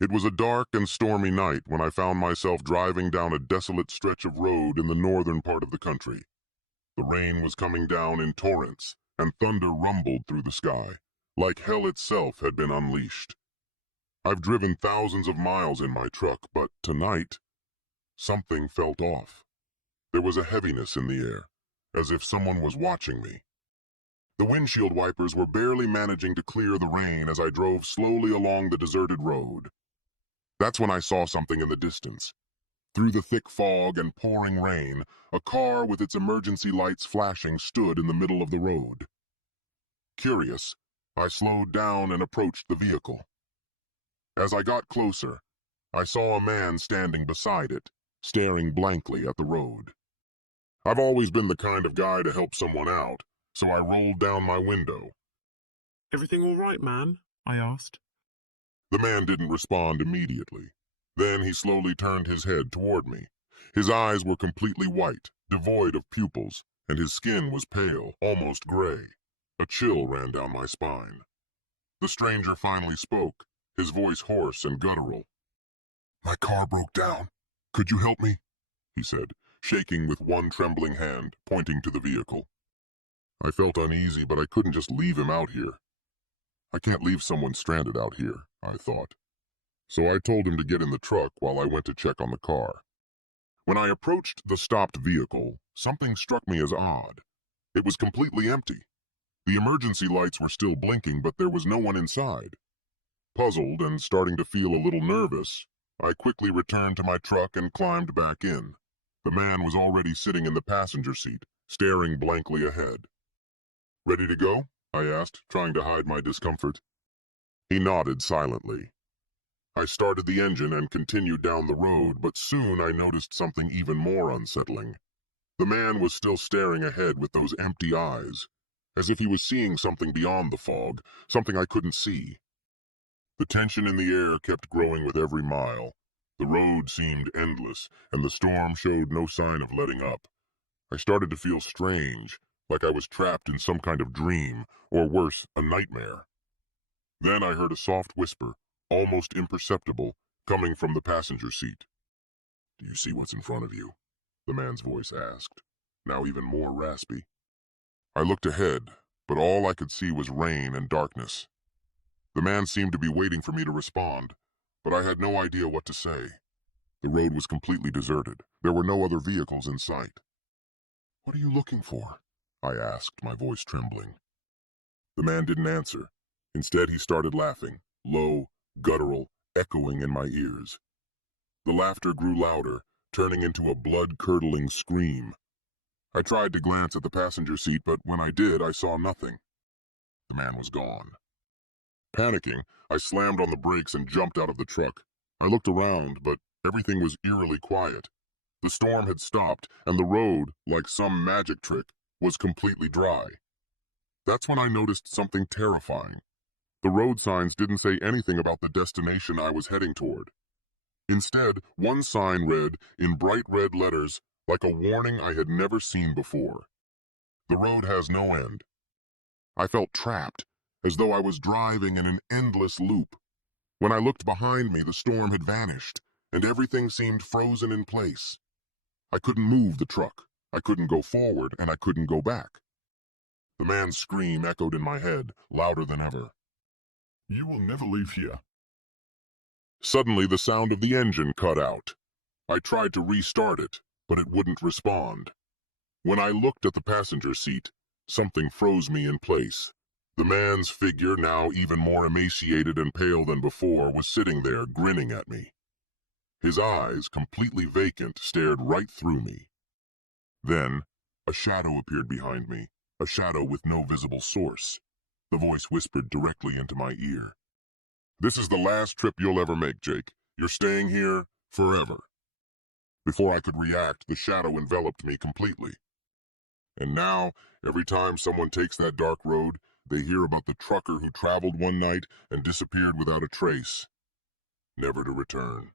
It was a dark and stormy night when I found myself driving down a desolate stretch of road in the northern part of the country. The rain was coming down in torrents, and thunder rumbled through the sky, like hell itself had been unleashed. I've driven thousands of miles in my truck, but tonight, something felt off. There was a heaviness in the air, as if someone was watching me. The windshield wipers were barely managing to clear the rain as I drove slowly along the deserted road. That's when I saw something in the distance. Through the thick fog and pouring rain, a car with its emergency lights flashing stood in the middle of the road. Curious, I slowed down and approached the vehicle. As I got closer, I saw a man standing beside it, staring blankly at the road. I've always been the kind of guy to help someone out, so I rolled down my window. "Everything all right, man?" I asked. The man didn't respond immediately. Then he slowly turned his head toward me. His eyes were completely white, devoid of pupils, and his skin was pale, almost gray. A chill ran down my spine. The stranger finally spoke, his voice hoarse and guttural. "My car broke down. Could you help me?" he said, shaking with one trembling hand, pointing to the vehicle. I felt uneasy, but I couldn't just leave him out here. I can't leave someone stranded out here, I thought. So I told him to get in the truck while I went to check on the car. When I approached the stopped vehicle, something struck me as odd. It was completely empty. The emergency lights were still blinking, but there was no one inside. Puzzled and starting to feel a little nervous, I quickly returned to my truck and climbed back in. The man was already sitting in the passenger seat, staring blankly ahead. "Ready to go?" I asked, trying to hide my discomfort. He nodded silently. I started the engine and continued down the road, but soon I noticed something even more unsettling. The man was still staring ahead with those empty eyes, as if he was seeing something beyond the fog, something I couldn't see. The tension in the air kept growing with every mile. The road seemed endless, and the storm showed no sign of letting up. I started to feel strange, like I was trapped in some kind of dream, or worse, a nightmare. Then I heard a soft whisper, almost imperceptible, coming from the passenger seat. "Do you see what's in front of you?" the man's voice asked, now even more raspy. I looked ahead, but all I could see was rain and darkness. The man seemed to be waiting for me to respond, but I had no idea what to say. The road was completely deserted. There were no other vehicles in sight. "What are you looking for?" I asked, my voice trembling. The man didn't answer. Instead, he started laughing, low, guttural, echoing in my ears. The laughter grew louder, turning into a blood-curdling scream. I tried to glance at the passenger seat, but when I did, I saw nothing. The man was gone. Panicking, I slammed on the brakes and jumped out of the truck. I looked around, but everything was eerily quiet. The storm had stopped, and the road, like some magic trick, was completely dry. That's when I noticed something terrifying. The road signs didn't say anything about the destination I was heading toward. Instead, one sign read, in bright red letters, like a warning I had never seen before. "The road has no end." I felt trapped, as though I was driving in an endless loop. When I looked behind me, the storm had vanished, and everything seemed frozen in place. I couldn't move the truck. I couldn't go forward, and I couldn't go back. The man's scream echoed in my head, louder than ever. "You will never leave here." Suddenly, the sound of the engine cut out. I tried to restart it, but it wouldn't respond. When I looked at the passenger seat, something froze me in place. The man's figure, now even more emaciated and pale than before, was sitting there, grinning at me. His eyes, completely vacant, stared right through me. Then, a shadow appeared behind me, a shadow with no visible source. The voice whispered directly into my ear. "This is the last trip you'll ever make, Jake. You're staying here forever." Before I could react, the shadow enveloped me completely. And now, every time someone takes that dark road, they hear about the trucker who traveled one night and disappeared without a trace, never to return.